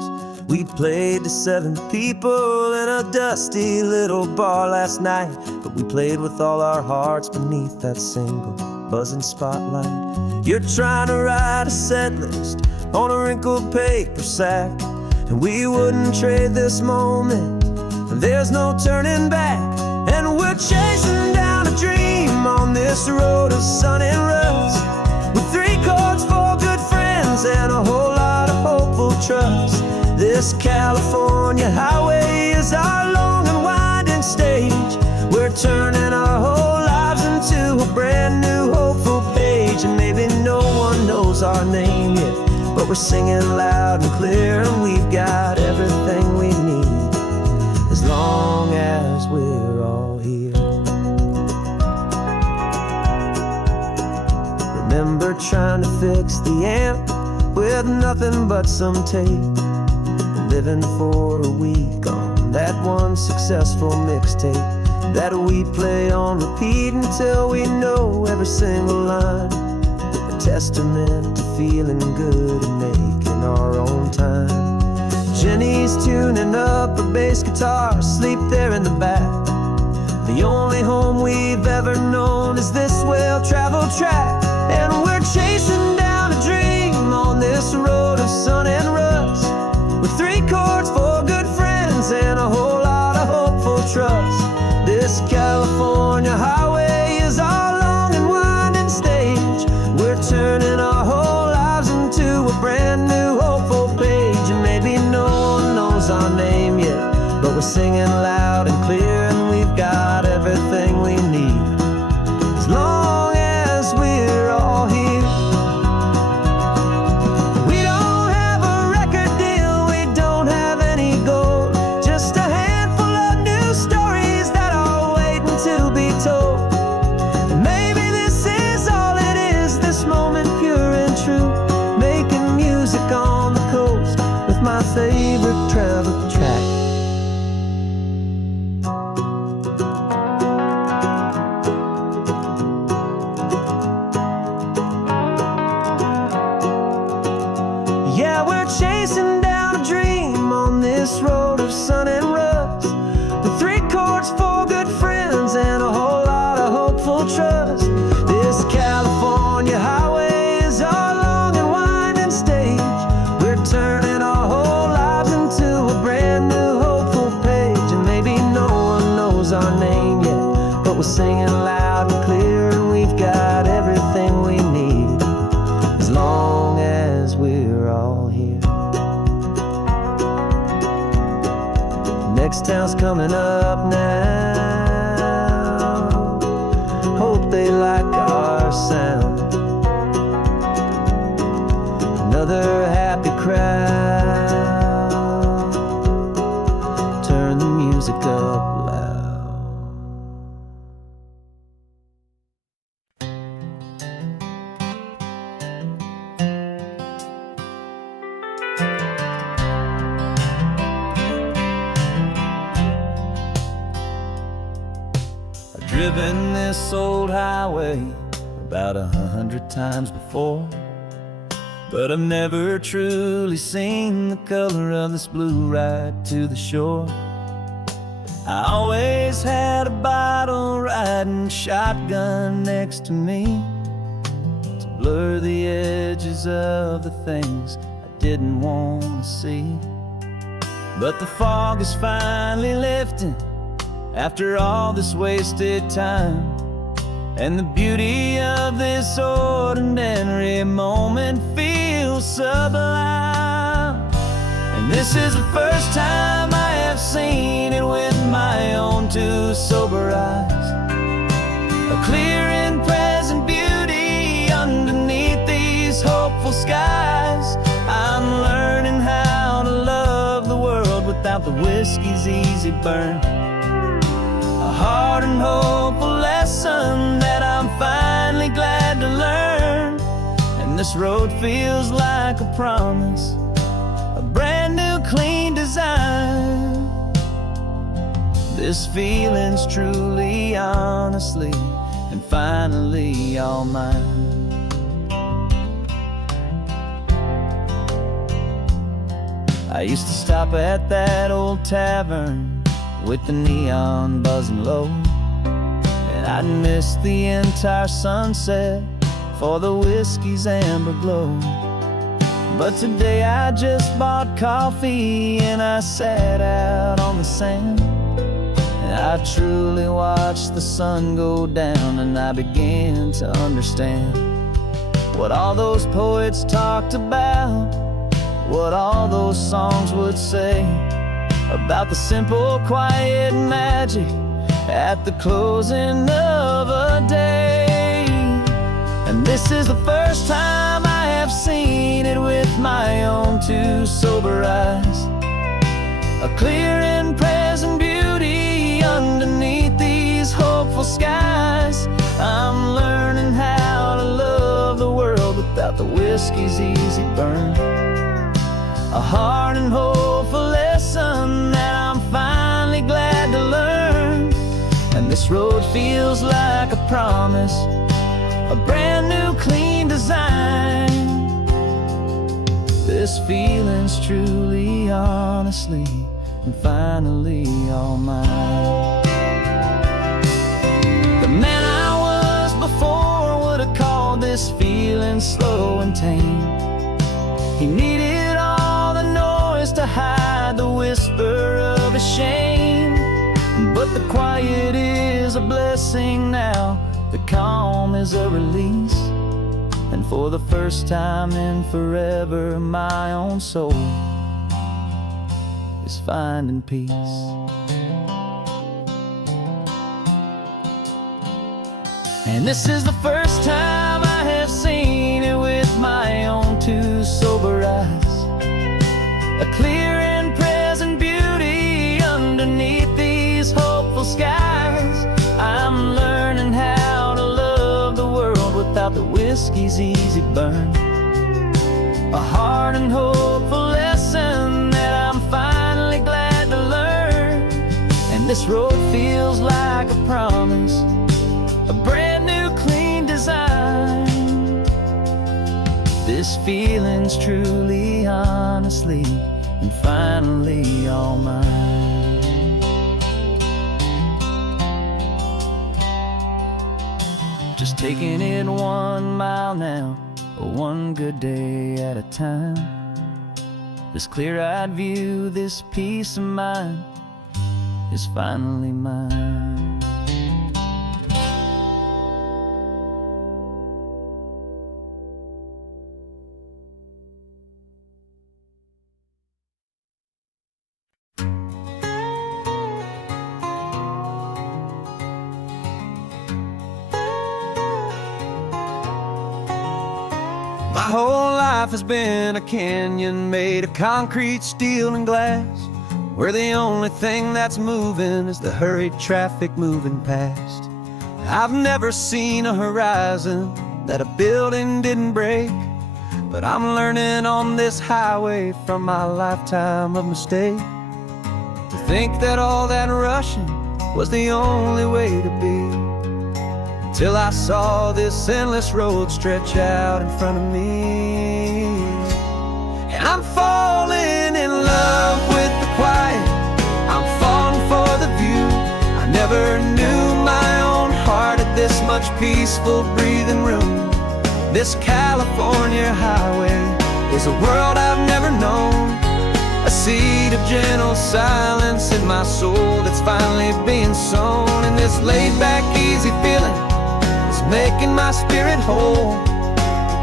We played to 7 people in a dusty little bar last night, but we played with all our hearts beneath that single buzzing spotlight. You're trying to write a set list on a wrinkled paper sack, and we wouldn't trade this moment, and there's no turning back. And we're chasing down a dream on this road of sun and rust, with 3 chords, 4 good friends, and a whole lot of hopeful trust. This California highway is our long and winding stage. We're turning our whole lives into a brand new hopeful page. And maybe no one knows our name yet, but we're singing loud and clear, and we've got everything we need, as long as we're all here. Remember trying to fix the amp with nothing but some tape, living for a week on that one successful mixtape that we play on repeat until we know every single line, a testament to feeling good and making our own time. Jenny's tuning up her bass guitar, asleep there in the back. The only home we've ever known is this well-traveled track. And we're chasing down a dream on this road of sun and rust, with 3 chords, 4 good friends, and a whole lot of hopeful trust. This California highway is our long and winding stage. We're turning our whole lives into a brand new hopeful page. And maybe no one knows our name yet, but we're singing loud and clear, and we've got everything we need, as long as we're all here. We don't have a record deal, we don't have any gold, just a handful of new stories that are waiting to be told. And maybe this is all it is, this moment pure and true, making music on the coast with my favorite travel track. singing loud and clear, and we've got everything we need as long as we're all here. Next town's coming up now. Hope they like our sound. Another happy crowd. Turn the music up loud. I've driven this old highway about 100 times before, but I've never truly seen the color of this blue right to the shore. I always had a bottle riding shotgun next to me to blur the edges of the things I didn't want to see. But the fog is finally lifting after all this wasted time, and the beauty of this ordinary moment feels sublime. And this is the first time I have seen it with my own two sober eyes. A clear and present beauty underneath these hopeful skies. I'm learning how to love the world without the whiskey's easy burn. A hard and hopeful lesson that I'm finally glad to learn. And this road feels like a promise, a brand new clean design. This feeling's truly, honestly, and finally all mine. I used to stop at that old tavern with the neon buzzing low, and I'd miss the entire sunset for the whiskey's amber glow. But today I just bought coffee and I sat out on the sand, and I truly watched the sun go down, and I began to understand what all those poets talked about, what all those songs would say about the simple, quiet magic at the closing of a day. And this is the first time I have seen it with my own two sober eyes. A clear and present beauty underneath these hopeful skies. I'm learning how to love the world without the whiskey's easy burn. A hard and hopeful lesson that I'm finally glad to learn. And this road feels like a promise, a brand new clean design. This feeling's truly, honestly, and finally all mine. The man I was before would have called this feeling slow and tame. He needed all the noise to hide the whisper of a shame. But the quiet is a blessing now, the calm is a release. And for the first time in forever, my own soul is finding peace. And this is the first time I have seen it with my own two sober eyes. A clear and present beauty underneath these hopeful skies. I'm learning how to love the world without the whiskey's easy burn. A hard and hopeful lesson that I'm finally glad to learn. And this road feels like a promise, a brand new clean design. This feeling's truly, honestly, and finally all mine. Just taking it 1 mile now, one good day at a time. This clear-eyed view, this peace of mind is finally mine. whole life has been a canyon made of concrete, steel, and glass, where the only thing that's moving is the hurried traffic moving past. I've never seen a horizon that a building didn't break, but I'm learning on this highway from my lifetime of mistake to think that all that rushing was the only way to be, till I saw this endless road stretch out in front of me. And I'm falling in love with the quiet, I'm falling for the view. I never knew my own heart had this much peaceful breathing room. This California highway is a world I've never known, a seed of gentle silence in my soul that's finally being sown. And this laid-back, easy feeling is making my spirit whole.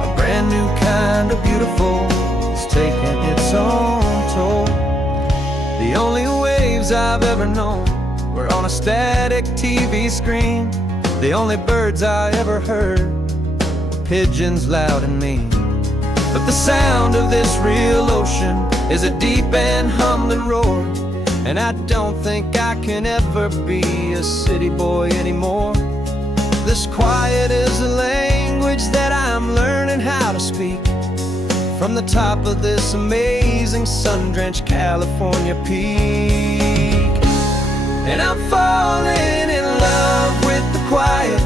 A brand new kind of beautiful is taking its own toll. The only waves I've ever known were on a static TV screen. The only birds I ever heard were pigeons loud and mean. But the sound of this real ocean is a deep and humbling roar, and I don't think I can ever be a city boy anymore. This quiet is a language that I'm learning how to speak from the top of this amazing sun-drenched California peak. And I'm falling in love with the quiet,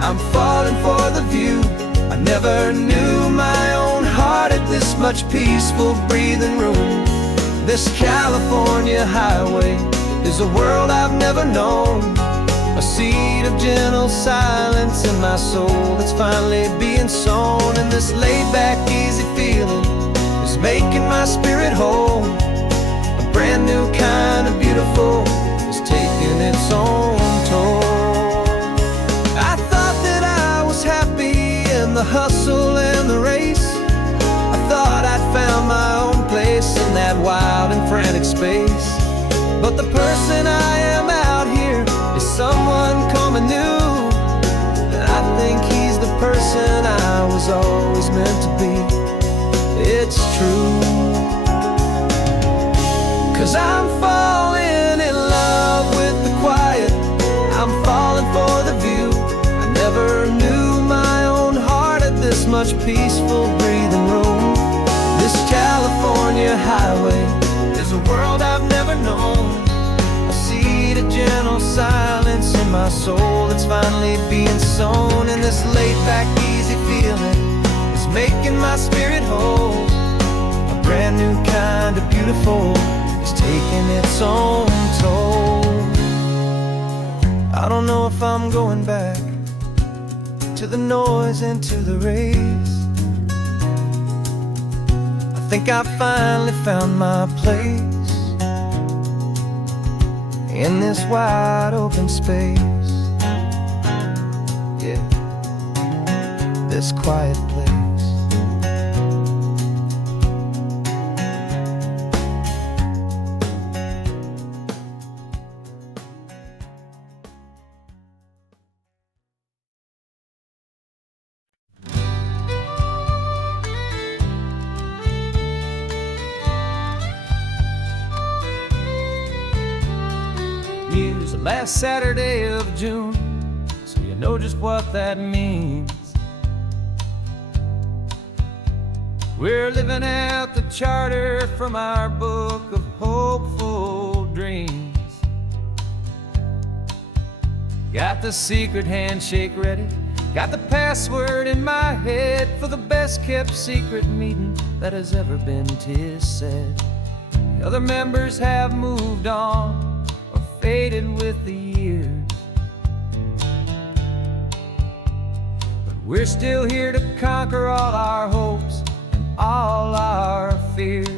I'm falling for the view. I never knew my own heart had this much peaceful breathing room. This California highway is a world I've never known, a seed of gentle silence in my soul that's finally being sown. And this laid-back, easy feeling is making my spirit whole. A brand new kind of beautiful is taking its own toll. I thought that I was happy in the hustle and the race. I thought I'd found my own place in that wild and frantic space. But the person I am out here is someone coming new, and I think he's the person I was always meant to be. It's true, 'cause I'm falling in love with the quiet, I'm falling for the view. I never knew my own heart had this much peaceful breathing room. This California highway is a world I've never known, a seed of gentle silence in my soul that's finally being sown. And this laid-back, easy feeling is making my spirit whole. A brand new kind of beautiful is taking its own toll. I don't know if I'm going back to the noise and to the race. I think I finally found my place in this wide open space. Yeah, this quiet place. News the last Saturday of June, so you know just what that means. We're living out the charter from our book of hopeful dreams. Got the secret handshake ready, got the password in my head for the best kept secret meeting that has ever been, 'tis said. The other members have moved on, faded with the years, but we're still here to conquer all our hopes and all our fears.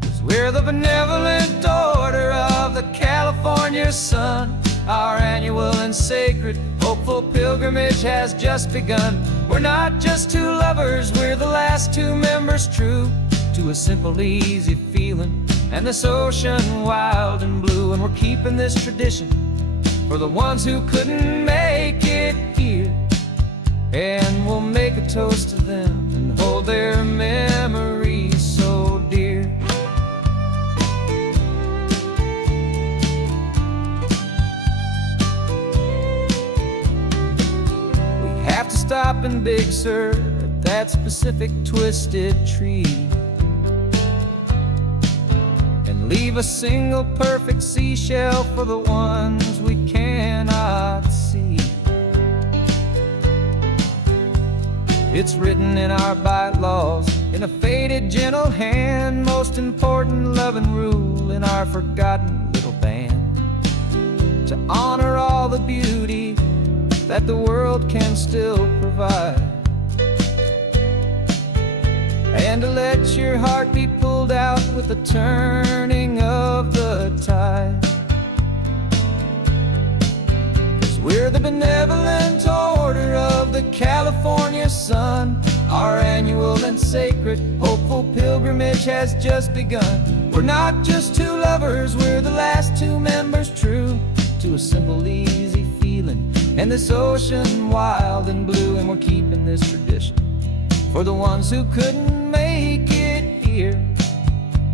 'Cause we're the benevolent order of the California sun. Our annual and sacred hopeful pilgrimage has just begun. We're not just two lovers, we're the last two members true to a simple, easy feeling and this ocean wild and blue. And we're keeping this tradition for the ones who couldn't make it here. And we'll make a toast to them and hold their memories so dear. We have to stop in Big Sur at that specific twisted tree and leave a single perfect seashell for the ones we cannot see. It's written in our bylaws, in a faded gentle hand, most important loving rule in our forgotten little band, to honor all the beauty that the world can still provide, and to let your heart be pulled out with the turning of the tide. 'Cause we're the benevolent order of the California sun. Our annual and sacred hopeful pilgrimage has just begun. We're not just two lovers, we're the last two members true to a simple, easy feeling, and this ocean wild and blue. And we're keeping this tradition for the ones who couldn't make it here,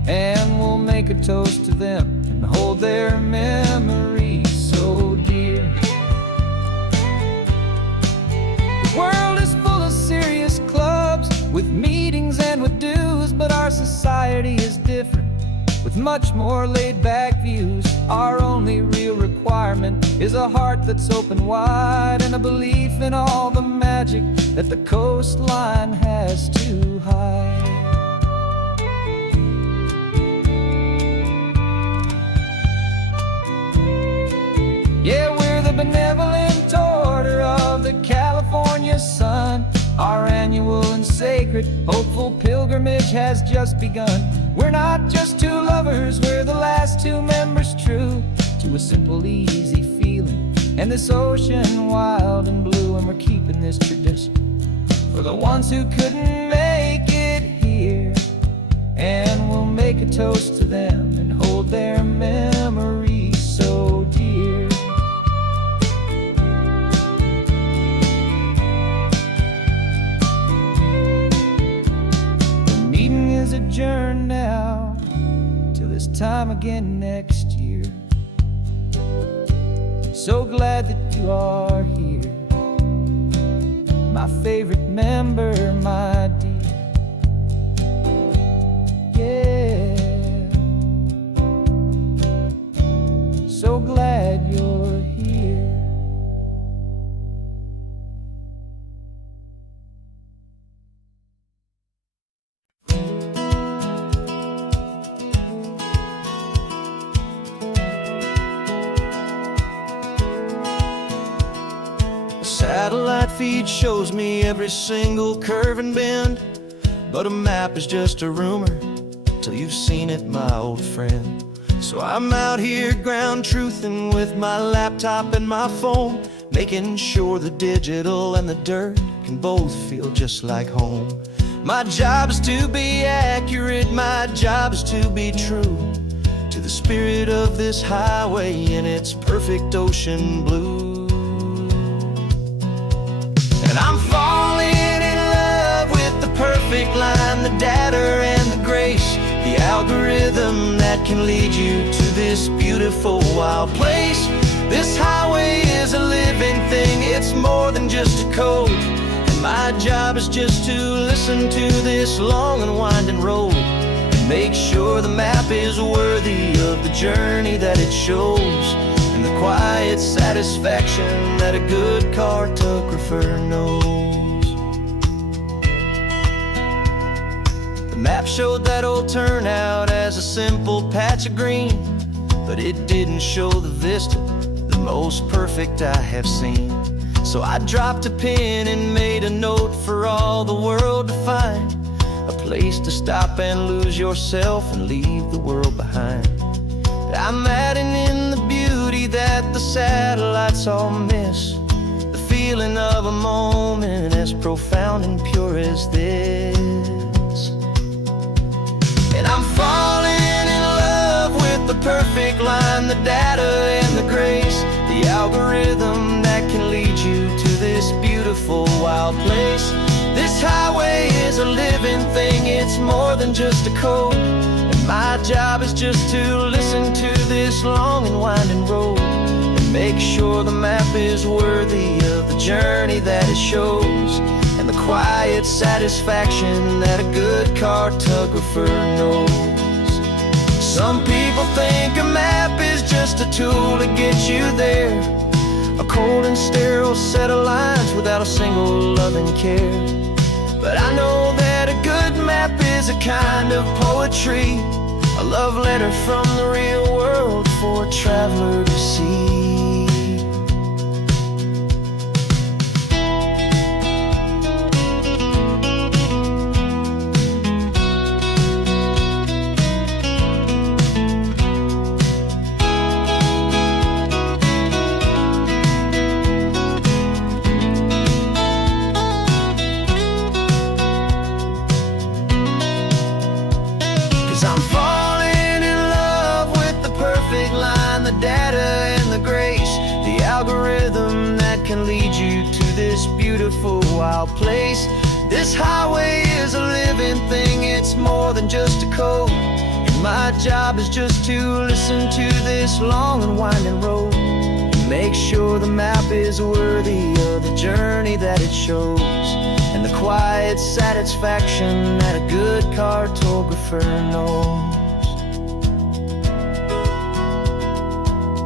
and we'll make a toast to them and hold their memories so dear. The world is full of serious clubs with meetings and with dues, but our society is different with much more laid-back views. Our only real requirement is a heart that's open wide and a belief in all the magic that the coastline has to hide. Yeah, we're the benevolent order of the California sun. Our annual and sacred hopeful pilgrimage has just begun. We're not just two lovers, we're the last two members true to a simple, easy feeling, and this ocean wild and blue. And we're keeping this tradition for the ones who couldn't make it here, and we'll make a toast to them and hold their memories so dear. The meeting is adjourned now till this time again next year. So glad that you are here, my favorite member, my dear. Yeah, so glad you're here. Satellite feed shows me every single curve and bend, but a map is just a rumor till you've seen it, my old friend. So I'm out here ground truthing with my laptop and my phone, making sure the digital and the dirt can both feel just like home. My job is to be accurate, my job is to be true to the spirit of this highway in its perfect ocean blue. And I'm falling in love with the perfect line, the data and the grace, the algorithm that can lead you to this beautiful wild place. This highway is a living thing, it's more than just a code. And my job is just to listen to this long and winding road and make sure the map is worthy of the journey that it shows, and the quiet satisfaction that a good cartographer knows. The map showed that old turnout as a simple patch of green, but it didn't show the vista, the most perfect I have seen. So I dropped a pin and made a note for all the world to find, a place to stop and lose yourself and leave the world behind. I'm adding in the beauty that the satellites all miss, the feeling of a moment as profound and pure as this. And I'm falling in love with the perfect line, the data and the grace, the algorithm that can lead you to this beautiful wild wild place. This highway is a living thing, it's more than just a code. And my job is just to listen to this long and winding road and make sure the map is worthy of the journey that it shows, and the quiet satisfaction that a good cartographer knows. Some people think a map is just a tool to get you there, a cold and sterile set of lines without a single loving care. But I know that a good map is a kind of poetry, a love letter from the real world for a traveler to see. 'Cause I'm falling in love with the perfect line, the data and the grace, the algorithm that can lead you to this beautiful wild place. This highway is a living thing, it's more than just a code. And my job is just to listen to this long and winding road and make sure the map is worthy of the journey that it shows, and the quiet satisfaction that a good cartographer knows.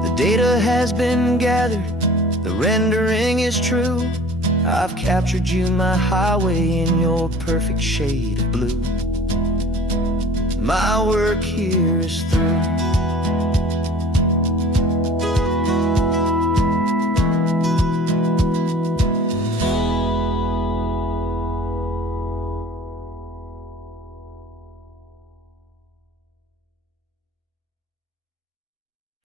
The data has been gathered, the rendering is true. I've captured you, my highway, in your perfect shade of blue. My work here is through.